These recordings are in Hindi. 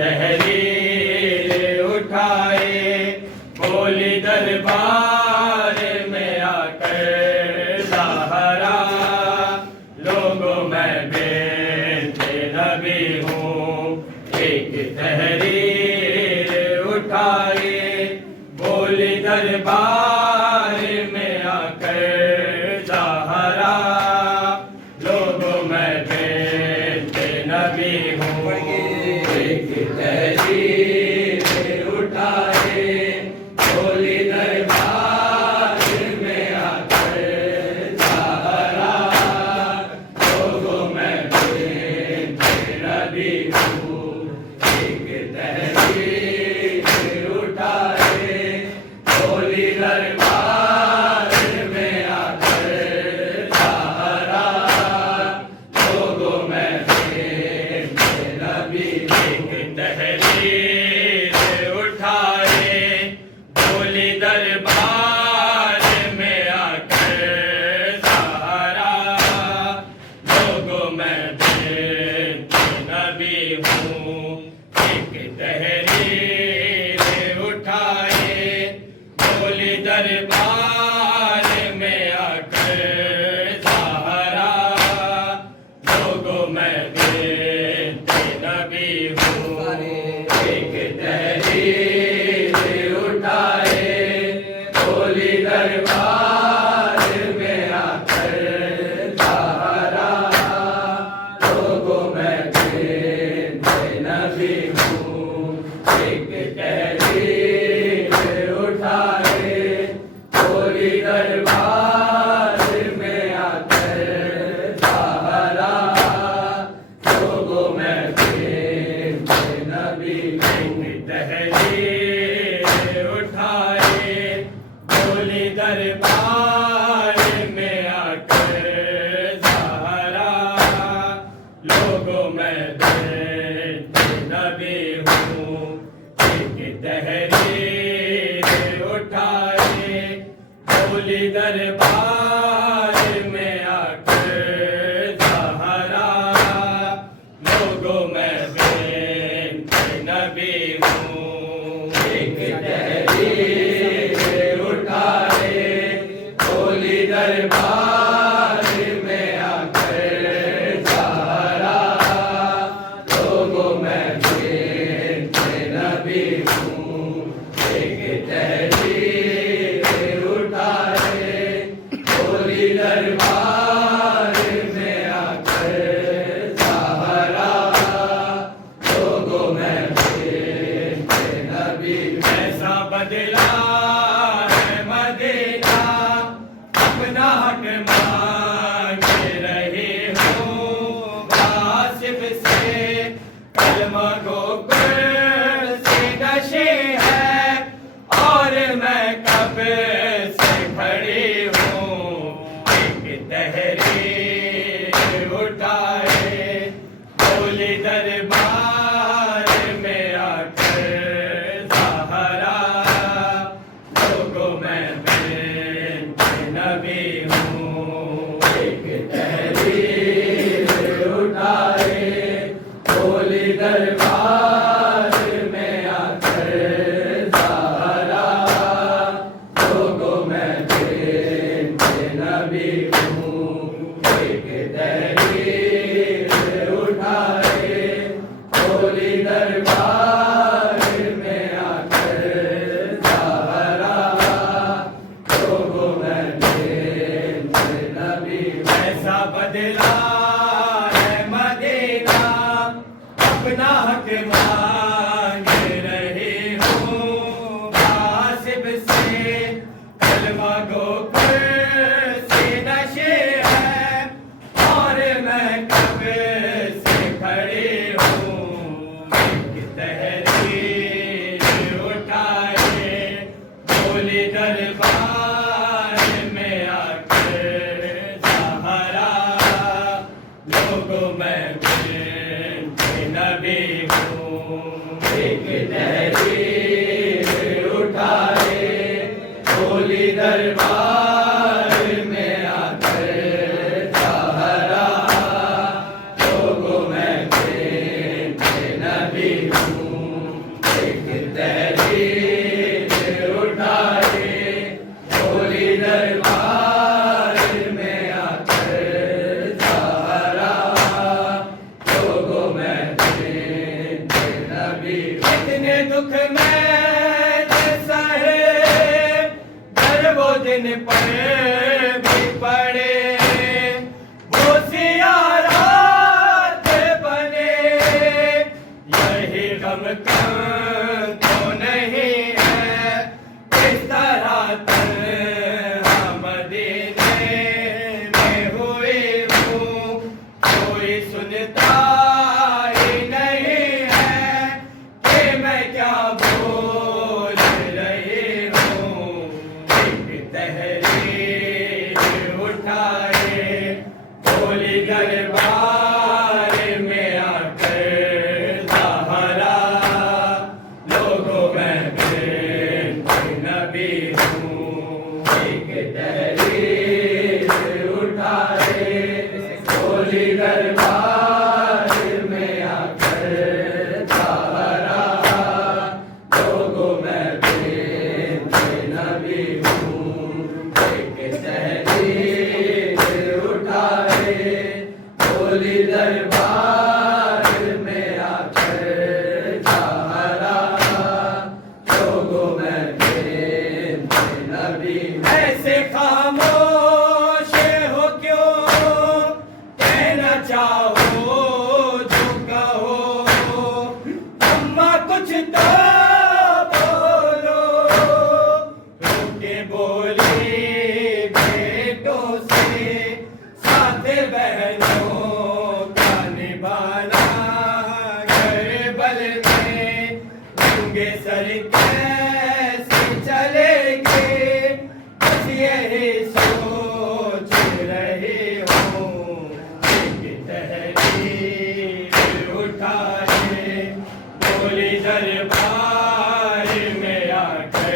तहरीर उठाए बोली दरबार में आकर सहारा लोगों मैं बेटे नबी हूँ। एक तहरीर उठाए बोली दरबार में आकर सहारा लोगों मैं बेटे नबी हूँ। एक तहरीर उठाए बोली दरबार में आकर सहारा लोगों मैं बेटे नबी हूँ। एक तहरीर उठाए बोली दरबार में आकर सहारा लोगों मैं बेटे नबी हूँ। तहरीर उठाए बोली दरबार में आकर सहारा लोगों मैं बेटे नबी हूँ। एक तहरीर उठाए बोली दरबार में आकर सहारा लोगों मैं बेटे नबी हूँ। एक तहरीर उठाए बोली दरबार में आकर सहारा लोगों मैं बेटे नबी हूँ। एक तहरीर उठाए बोली दरबार में आकर सहारा लोगों मैं बेटे नबी हूँ। तहरीर उठाए बोली दरबार में आकर सहारा लोगों मैं बेटे नबी हूँ। एक तहरीर उठाए बोली दरबार में आकर सहारा लोगों मैं बेटे नबी हूँ। एक तहरीर उठाए बोली दरबार में आकर सहारा लोगों मैं बेटे नबी हूँ। एक तहरीर उठाए बोली दरबार में आकर सहारा लोगों मैं बदला है मदीना, अपना हक मांग रही हूँ आसिफ से। कलमा गो से नशे है और मैं कब से खड़ी हूँ। एक तहरीर उठाए बोली दरबार में आकर ज़हरा, लोगों में नबी हूँ। एक तहरीर उठाए बोली दरबार में आकर ज़हरा, लोगों में नबी हूँ। एक तहरीर उठाए बोली दरबार में आकर ज़हरा, लोगों में नबी। ऐसा बदला है मदीना, अपना हक मांग रही हूँ आसिफ से। कलमा गो से नशे है और मैं कब से खड़ी हूँ। एक तहरीर उठाए बोली दरबार में आकर ज़हरा, लोगों में नबी हूँ। एक तहरीर उठाए बोली दरबार में आकर ज़हरा, लोगों में नबी हूँ। एक तहरीर उठाए बोली दरबार में आकर ज़हरा, लोगों में नबी। इतने दुख मैंने सहे, दर वो दिन पर भी पड़े, वो सियारा बने। यही गम कम तो नहीं है, इस तरह तन्हा मदीने में हुई हूँ। कोई सुनता ही नहीं है कि मैं क्या बोल रही हूँ। एक तहरीर उठाए बोली दरबार में आकर ज़हरा, लोगों में नबी हूँ। एक तहरीर उठाए बोली दरबार में आकर ज़हरा, लोगों में नबी हूँ। एक तहरीर उठाए बोली दरबार में आकर ज़हरा, लोगों में नबी। ऐसे खामोश हो क्यों, कहना चाहो जो कहो। अम्मा कुछ तो बोलो, रुके बोली बेटों से। साथ बहनों का निभाना करबल में, नंगे सर कैसे चलेंगे, बस यही सोच रही हूँ। एक तहरीर उठाए बोली दरबार में आकर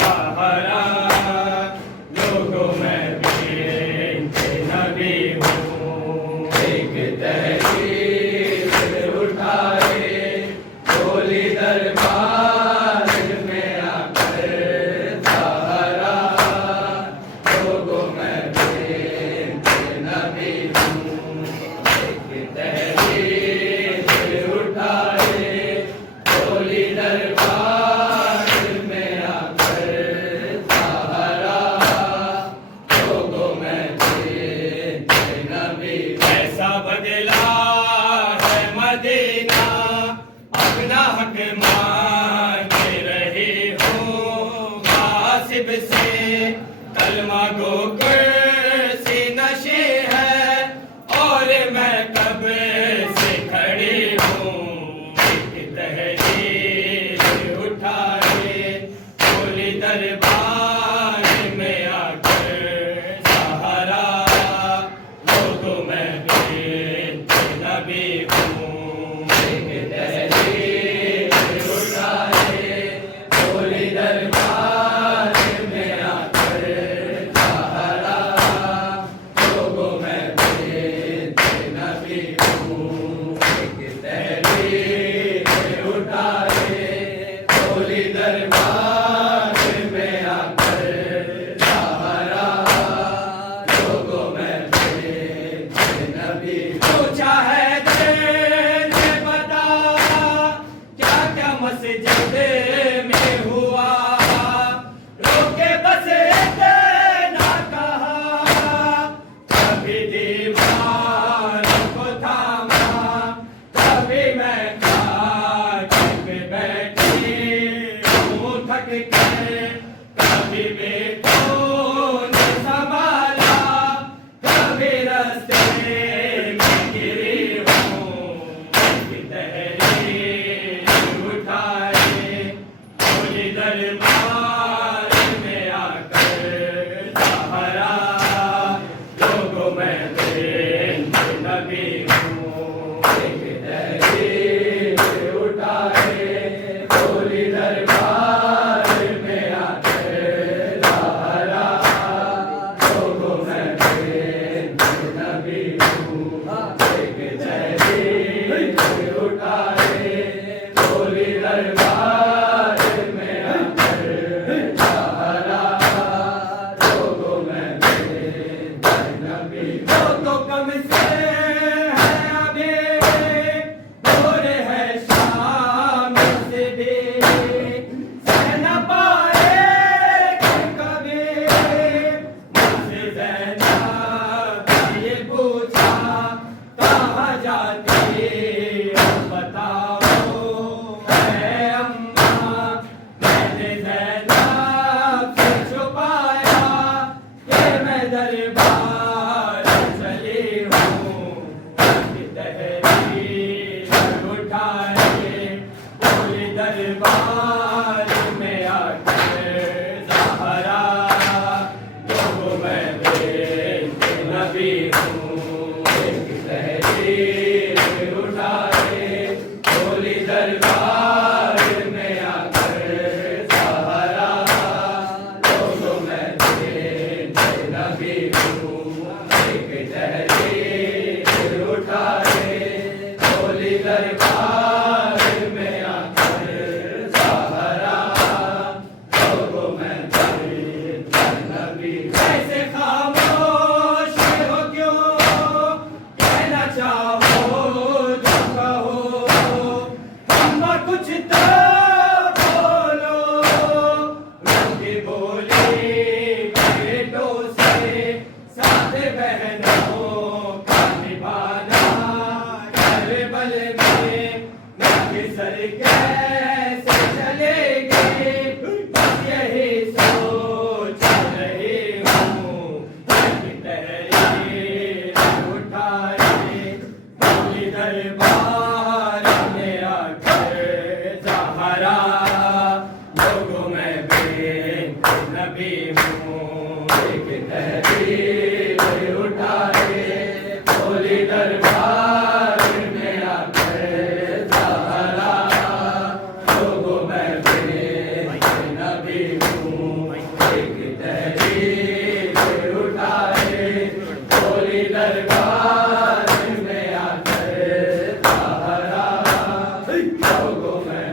ज़हरा, लोगों में नबी हूँ। एक तहरीर उठाए बोली दरबार में आकर ज़हरा, लोगों में नबी हूँ। एक तहरीर उठाए बोली दरबार में आकर ज़हरा, लोगों में नबी। ऐसा बदला है मदीना, अपना हक मांग रही हूँ मस्जिद में हुआ, रोके बस इतना कहा, कभी दीवार को थामा, कभी मैं खाट पे बैठी हूँ थक के, कभी बेटों ने संभाला, कभी रास्ते में गिरी हूँ, तहरीर उठाए बोली दरबार में आकर सहारा, लोगों में नबी हूँ, एक तहरीर उठाए बोली दरबार में आकर सहारा, लोगों में नबी हूँ, एक तहरीर उठाए बोली दरबार में आकर सहारा, लोगों में नबी हूँ। तो कम से है अभी, दूर है शाम से भी, सह न पाएगी कभी, मुझसे ज़ैनब ये पूछा, कहाँ जाती बताओ है अम्मा, मैंने ज़ैनब से छुपाया कि मैं दरबार चली हूँ, तहरीर उठाए बोली दरबार में आकर सहारा, लोगों में नबी हूँ, एक तहरीर उठाए बोली दरबार में आकर सहारा, लोगों में नबी हूँ, एक तहरीर उठाए बोली दरबार में आकर सहारा, लोगों में नबी। कैसे खामोश हो क्यों, कहना चाहो जो कहो, अम्मा कुछ तो बोलो, रोटी बोली बेटों से, साथ बहनों का निभाना, करबल में सर कैसे चलेगी, बस यही सोच रही हूँ, तहरीर उठाए बोली दरबार में आकर सहारा, लोगों में नबी हूँ, एक तहरीर उठाए बोली दरबार में आकर सहारा, लोगों में नबी हूँ, एक तहरीर उठाए बोली दरबार में आकर सहारा, लोगों में